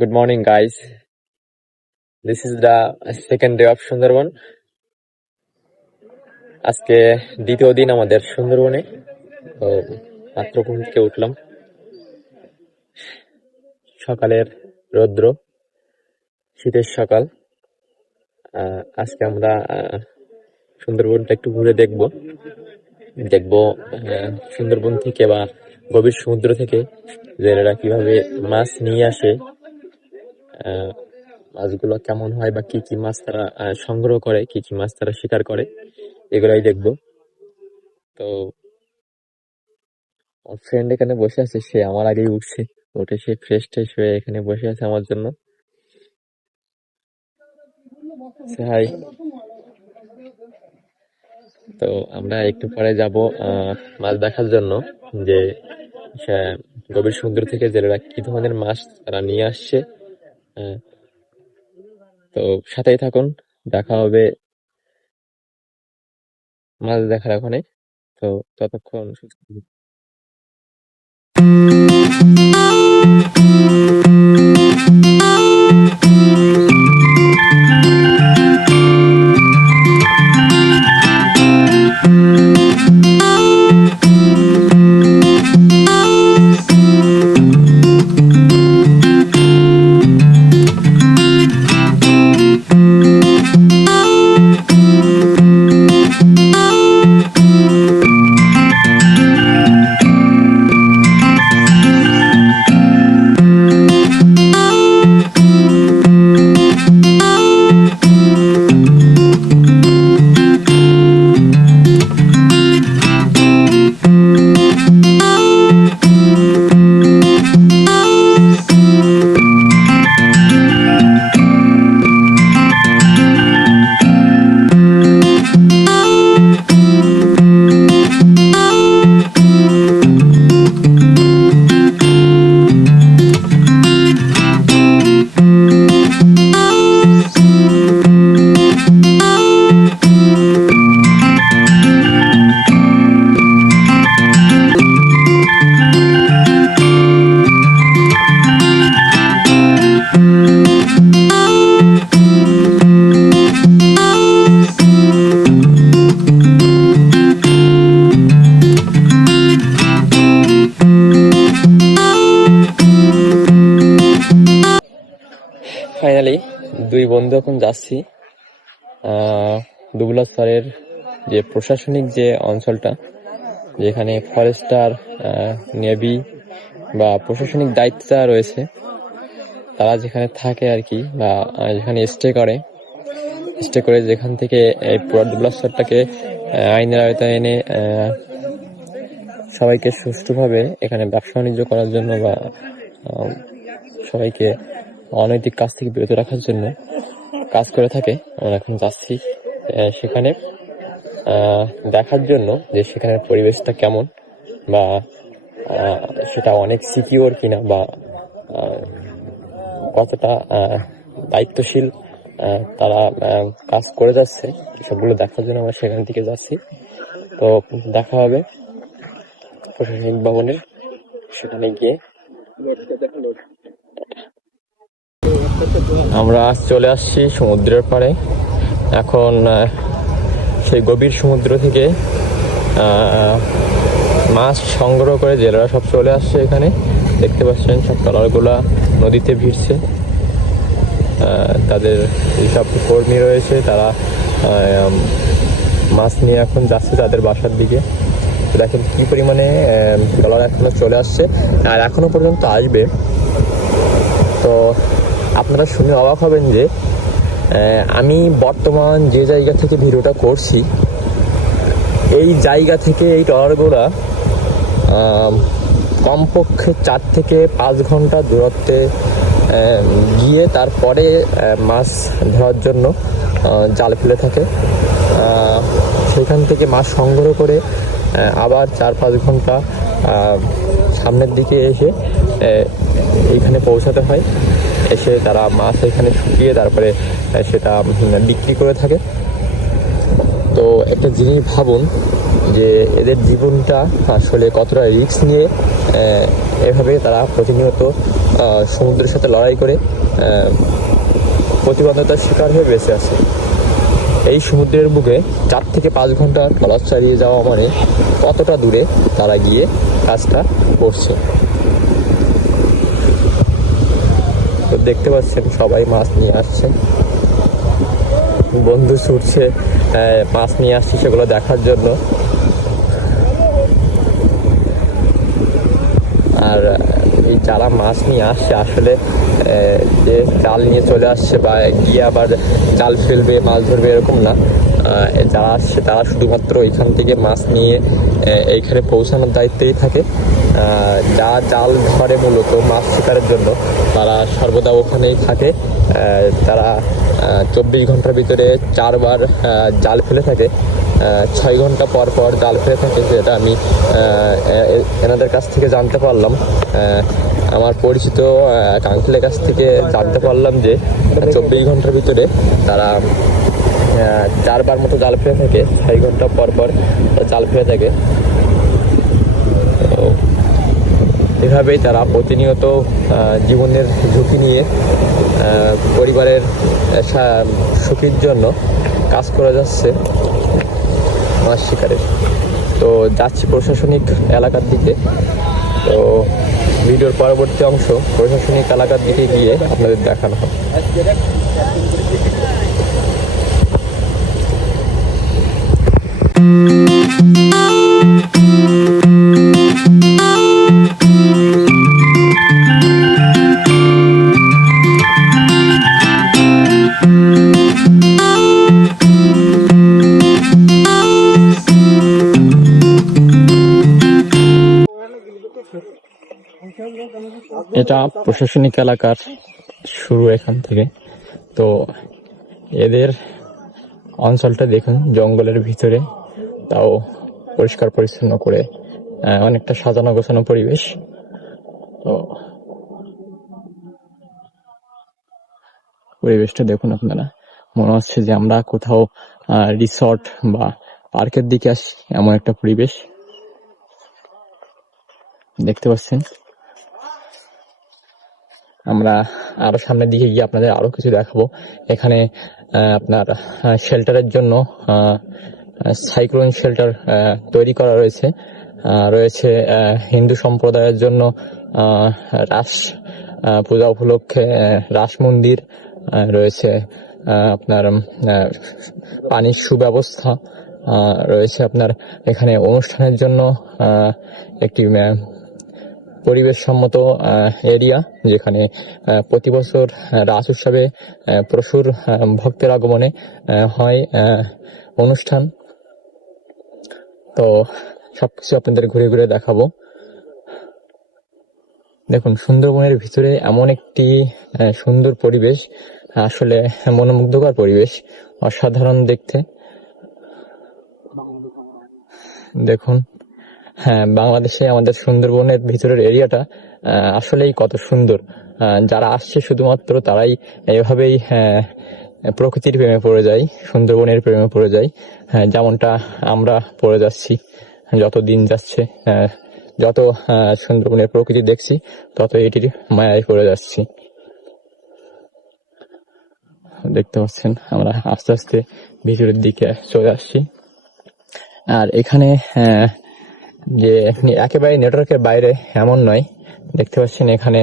Good morning, guys. This is the second day of Sundarban. আজকে দ্বিতীয় দিন আমাদের সুন্দরবনে। তো মাত্র ঘুম থেকে উঠলাম। সকালের রৌদ্র, শীতের সকাল। আজকে আমরা সুন্দরবনটা একটু ঘুরে দেখব সুন্দরবন থেকে বা গভীর সমুদ্র থেকে জেলেরা কিভাবে মাছ নিয়ে আসে, মাছগুলো কেমন হয় বা কি কি মাছ তারা সংগ্রহ করে, কি কি মাছ তারা শিকার করে, এগুলাই দেখবো। তো আমার ফ্রেন্ড এখানে বসে আছে, সে আমার আগেই উঠছে, উঠে সে ফ্রেশ ট্রেশ হয়ে এখানে বসে আছে আমার জন্য। হাই। তো আমরা একটু পরে যাব মাছ দেখার জন্য, যে গভীর সমুদ্র থেকে জেলেরা কি ধরনের মাছ তারা নিয়ে আসছে। তো সাথেই থাকুন, দেখা হবে মাছ দেখার ওখানে। তো ততক্ষণ ফাইনালি দুই বন্ধু এখন যাচ্ছি দুবলাস্তরের যে প্রশাসনিক যে অঞ্চলটা, যেখানে ফরেস্টার, নেভি বা প্রশাসনিক দায়িত্ব রয়েছে, তারা যেখানে থাকে আর কি, বা যেখানে স্টে করে যেখান থেকে এই পুরো দুবলাস্তরটাকে আইনের আওতায় এনে সবাইকে সুষ্ঠুভাবে এখানে ব্যবসা বাণিজ্য করার জন্য বা সবাইকে অনৈতিক কাজ থেকে বিরত রাখার জন্য কাজ করে থাকে। আমরা এখন যাচ্ছি সেখানে দেখার জন্য যে সেখানের পরিবেশটা কেমন, বা সেটা অনেক সিকিউর কিনা, বা কতটা দায়িত্বশীল তারা কাজ করে যাচ্ছে, সবগুলো দেখার জন্য আমরা সেখান থেকে যাচ্ছি। তো দেখা হবে প্রশাসনিক ভবনে, সেখানে গিয়ে আমরা চলে আসছি সমুদ্রের পাড়ে। এখন সেই গভীর সমুদ্র থেকে মাছ সংগ্রহ করে জেলেরা সব চলে আসছে এখানে। দেখতে পাচ্ছেন সব ট্রলারগুলা নদীতে ভিড়ছে, তাদের যেসব কর্মী রয়েছে তারা মাছ নিয়ে এখন যাচ্ছে তাদের বাসার দিকে। দেখেন কি পরিমাণে ট্রলার এখনো চলে আসছে আর এখনো পর্যন্ত আসবে। তো আপনারা শুনে অবাক হবেন যে আমি বর্তমান যে জায়গা থেকে ভিডিওটা করছি, এই জায়গা থেকে এই ট্রলারগুলা কমপক্ষে 4 থেকে 5 ঘন্টা দূরত্বে গিয়ে তারপরে মাছ ধরার জন্য জাল ফেলে থাকে। সেখান থেকে মাছ সংগ্রহ করে আবার 4-5 ঘন্টা সামনের দিকে এসে এইখানে পৌঁছাতে হয়। এসে তারা মাছ এখানে শুকিয়ে তারপরে সেটা বিক্রি করে থাকে। তো একটা জিনিস ভাবুন যে এদের জীবনটা আসলে কতটা রিস্ক নিয়ে এভাবে তারা প্রতিনিয়ত সমুদ্রের সাথে লড়াই করে প্রতিবন্ধকতার শিকার হয়ে বেঁচে আছে। এই সমুদ্রের বুকে 4 থেকে 5 ঘন্টা ট্রলার চালিয়ে যাওয়া মানে কতটা দূরে তারা গিয়ে কাজটা করছে। তো দেখতে পাচ্ছেন সবাই মাছ নিয়ে আসছে, বন্ধু ছুটছে মাছ নিয়ে আসছে সেগুলো দেখার জন্য। আর এই যারা মাছ নিয়ে আসছে আসলে যে জাল নিয়ে চলে আসছে বা গিয়ে আবার জাল ফেলবে মাছ ধরবে এরকম না। যারা আসছে তারা শুধুমাত্র এখান থেকে মাছ নিয়ে এইখানে পৌঁছানোর দায়িত্বেই থাকে। যা জাল ধরে মূলত মাছ শিকারের জন্য তারা সর্বদা ওখানেই থাকে। তারা 24 ঘন্টার ভিতরে 4 বার জাল ফেলে থাকে, 6 ঘন্টা পর পর জাল ফেলে থাকে। যেটা আমি এনাদের কাছ থেকে জানতে পারলাম, আমার পরিচিত এক আঙ্কেলের কাছ থেকে জানতে পারলাম যে 24 ঘন্টার ভিতরে তারা 4 বার মতো জাল ফেলে থাকে, 6 ঘন্টা পর পর জাল ফেলে থাকে। তো এভাবেই তারা প্রতিনিয়ত জীবনের ঝুঁকি নিয়ে পরিবারের সুখের জন্য কাজ করে যাচ্ছে মাছ শিকারের। তো যাচ্ছি প্রশাসনিক এলাকার দিকে। তো ভিডিওর পরবর্তী অংশ প্রশাসনিক এলাকার দিকে গিয়ে আপনাদের দেখানো হবে। এটা প্রশাসনিক এলাকার শুরু এখান থেকে। তো এদের অঞ্চলটা দেখুন, জঙ্গলের ভিতরে, তাও পরিষ্কার পরিচ্ছন্ন করে অনেকটা সাজানো গোছানো পরিবেশ। তো পরিবেশটা দেখুন আপনারা, মনে হচ্ছে যে আমরা কোথাও রিসর্ট বা পার্কের দিকে আসি, এমন একটা পরিবেশ দেখতে পাচ্ছেন। আমরা আরো সামনের দিকে গিয়ে আপনাদের আরো কিছু দেখাবো। এখানে আপনার শেল্টারের জন্য সাইক্লোন শেল্টার তৈরি করা রয়েছে। রয়েছে হিন্দু সম্প্রদায়ের জন্য রাস পূজা উপলক্ষে রাস মন্দির রয়েছে, আপনার পানির সুব্যবস্থা রয়েছে, আপনার এখানে অনুষ্ঠানের জন্য একটি পরিবেশ সম্মত এরিয়া, যেখানে প্রতি বছর রাস উৎসবে প্রচুর ভক্তের আগমনে হয় অনুষ্ঠান। তো সবকিছু আপনাদের ঘুরে ঘুরে দেখাবো। দেখুন, সুন্দরবনের ভিতরে এমন একটি সুন্দর পরিবেশ, আসলে মনোমুগ্ধকর পরিবেশ, অসাধারণ দেখতে। দেখুন, হ্যাঁ, বাংলাদেশে আমাদের সুন্দরবনের ভিতরের এরিয়াটা আসলেই কত সুন্দর। যারা আসছে শুধুমাত্র তারাই এভাবেই প্রকৃতির প্রেমে পড়ে যায়, সুন্দরবনের প্রেমে পড়ে যায়, যেমনটা আমরা পড়ে যাচ্ছি। যত দিন যাচ্ছে, যত সুন্দরবনের প্রকৃতি দেখছি, তত এটির মায়ায় পড়ে যাচ্ছি। দেখতে পাচ্ছেন আমরা আস্তে আস্তে ভিতরের দিকে চলে আসছি। আর এখানে যে একেবারে নেটওয়ার্কের বাইরে এমন নয়, দেখতে পাচ্ছেন এখানে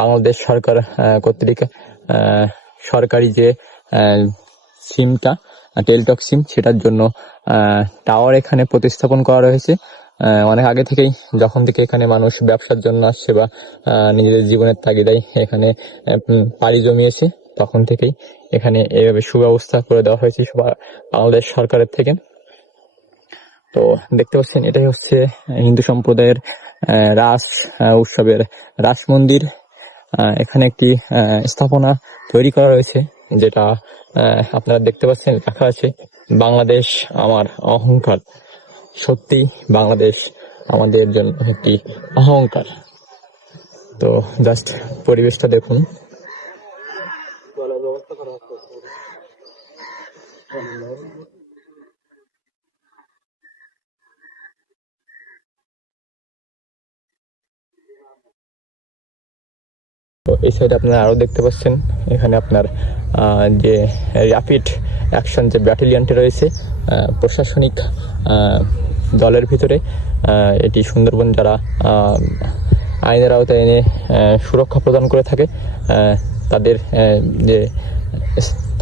বাংলাদেশ সরকার কর্তৃক সরকারি যে সিমটা, টেলিটক সিম, সেটার জন্য টাওয়ার এখানে প্রতিস্থাপন করা রয়েছে। অনেক আগে থেকেই, যখন থেকে এখানে মানুষ ব্যবসার জন্য আসছে বা নিজেদের জীবনের তাগিদায় এখানে পাড়ি জমিয়েছে, তখন থেকেই এখানে এইভাবে সুব্যবস্থা করে দেওয়া হয়েছে বাংলাদেশ সরকারের থেকে। তো দেখতে পাচ্ছেন এটাই হচ্ছে হিন্দু সম্প্রদায়ের রাস উৎসবের রাস মন্দির। এখানে একটি স্থাপনা তৈরি করা রয়েছে, যেটা আপনারা দেখতে পাচ্ছেন লেখা আছে, বাংলাদেশ আমার অহংকার। সত্যি বাংলাদেশ আমাদের জন্য একটি অহংকার। তো জাস্ট পরিবেশটা দেখুন। তো এই সাইডে আপনারা আরও দেখতে পাচ্ছেন, এখানে আপনার যে র্যাপিড অ্যাকশন যে ব্যাটালিয়নটি রয়েছে প্রশাসনিক দলের ভিতরে, এটি সুন্দরবন যারা আইনের আওতায় এনে সুরক্ষা প্রদান করে থাকে তাদের যে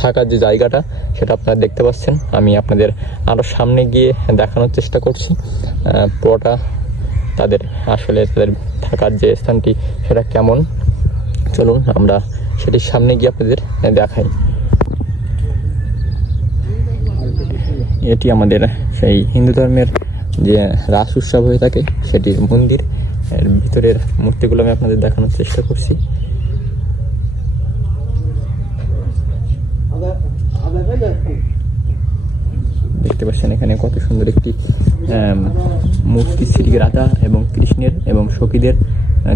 থাকার যে জায়গাটা সেটা আপনারা দেখতে পাচ্ছেন। আমি আপনাদের আরও সামনে গিয়ে দেখানোর চেষ্টা করছি পুরোটা তাদের আসলে তাদের থাকার যে স্থানটি সেটা কেমন। চলুন আমরা সেটির সামনে গিয়ে আপনাদের দেখাই। এটি আমাদের সেই হিন্দু ধর্মের যে রাস উৎসব হয়ে থাকে সেটির মন্দির, এর ভিতরের মূর্তিগুলো আমি আপনাদের দেখানোর চেষ্টা করছি। দেখতে পাচ্ছেন এখানে কত সুন্দর একটি মূর্তি শ্রী রাধা এবং কৃষ্ণের এবং সখীদের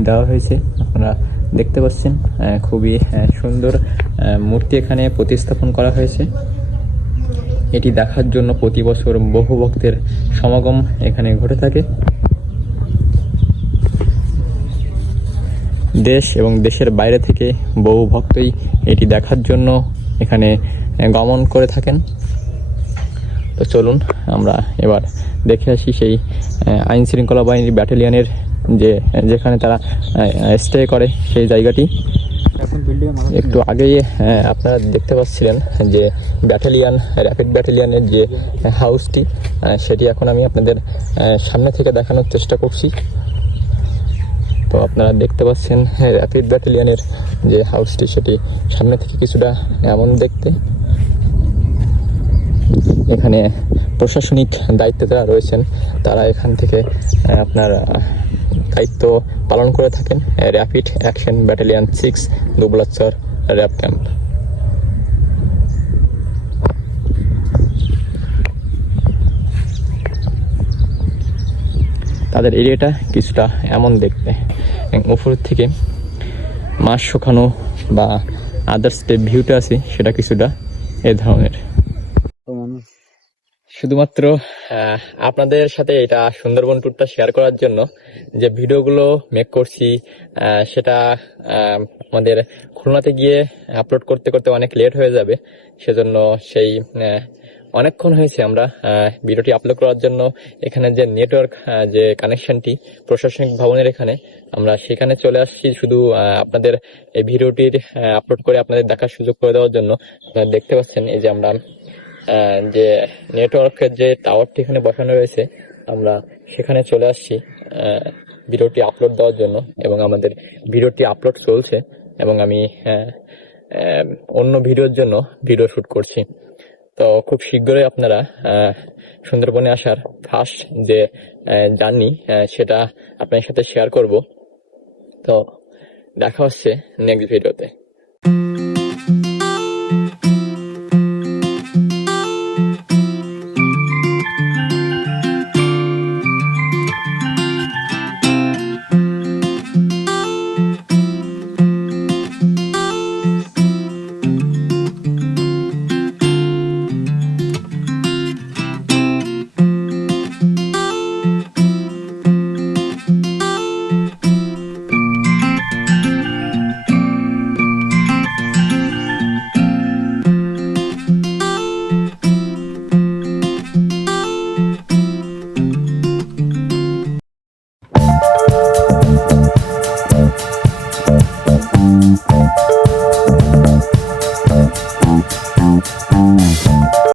দেওয়া হয়েছে। আপনারা দেখতে পাচ্ছেন খুবই সুন্দর মূর্তি এখানে প্রতিস্থাপন করা হয়েছে। এটি দেখার জন্য প্রতি বছর বহু ভক্তের সমাগম এখানে ঘটে থাকে। দেশ এবং দেশের বাইরে থেকে বহু ভক্তই এটি দেখার জন্য এখানে গমন করে থাকেন। তো চলুন আমরা এবার দেখে আসি সেই আইন শৃঙ্খলা বাহিনীর ব্যাটালিয়নের যেখানে তারা স্টে করে সেই জায়গাটি। একটু আগেই আপনারা দেখতে পাচ্ছিলেন যে র্যাপিড ব্যাটালিয়নের যে হাউসটি, সেটি এখন আমি আপনাদের সামনে থেকে দেখানোর চেষ্টা করছি। তো আপনারা দেখতে পাচ্ছেন র্যাপিড ব্যাটালিয়নের যে হাউসটি সেটি সামনে থেকে কিছুটা এমন দেখতে। এখানে প্রশাসনিক দায়িত্বে যারা রয়েছেন তারা এখান থেকে আপনার দায়িত্ব পালন করে থাকেন। Rapid action battalion 6 Dublachar RAB camp. তাদের এরিয়াটা কিছুটা এমন দেখতে, উপর থেকে মাছ শুকানো বা আদার্স যে ভিউটা আছে সেটা কিছুটা এ ধরনের। শুধুমাত্র আপনাদের সাথে এটা সুন্দরবন ট্যুরটা শেয়ার করার জন্য যে ভিডিওগুলো মেক করছি সেটা আমাদের খুলনাতে গিয়ে আপলোড করতে করতে অনেক লেট হয়ে যাবে। সেজন্য সেই অনেকক্ষণ হয়েছে আমরা ভিডিওটি আপলোড করার জন্য এখানে যে নেটওয়ার্ক যে কানেকশনটি প্রশাসনিক ভবনের এখানে আমরা সেখানে চলে আসছি শুধু আপনাদের এই ভিডিওটির আপলোড করে আপনাদের দেখার সুযোগ করে দেওয়ার জন্য। আপনারা দেখতে পাচ্ছেন এই যে আমরা যে নেটওয়ার্কের যে টাওয়ারটি এখানে বসানো রয়েছে আমরা সেখানে চলে আসছি ভিডিওটি আপলোড দেওয়ার জন্য, এবং আমাদের ভিডিওটি আপলোড চলছে এবং আমি অন্য ভিডিওর জন্য ভিডিও শুট করছি। তো খুব শীঘ্রই আপনারা সুন্দরবনে আসার ফার্স্ট যে জার্নি সেটা আপনার সাথে শেয়ার করব। তো দেখা হচ্ছে নেক্সট ভিডিওতে।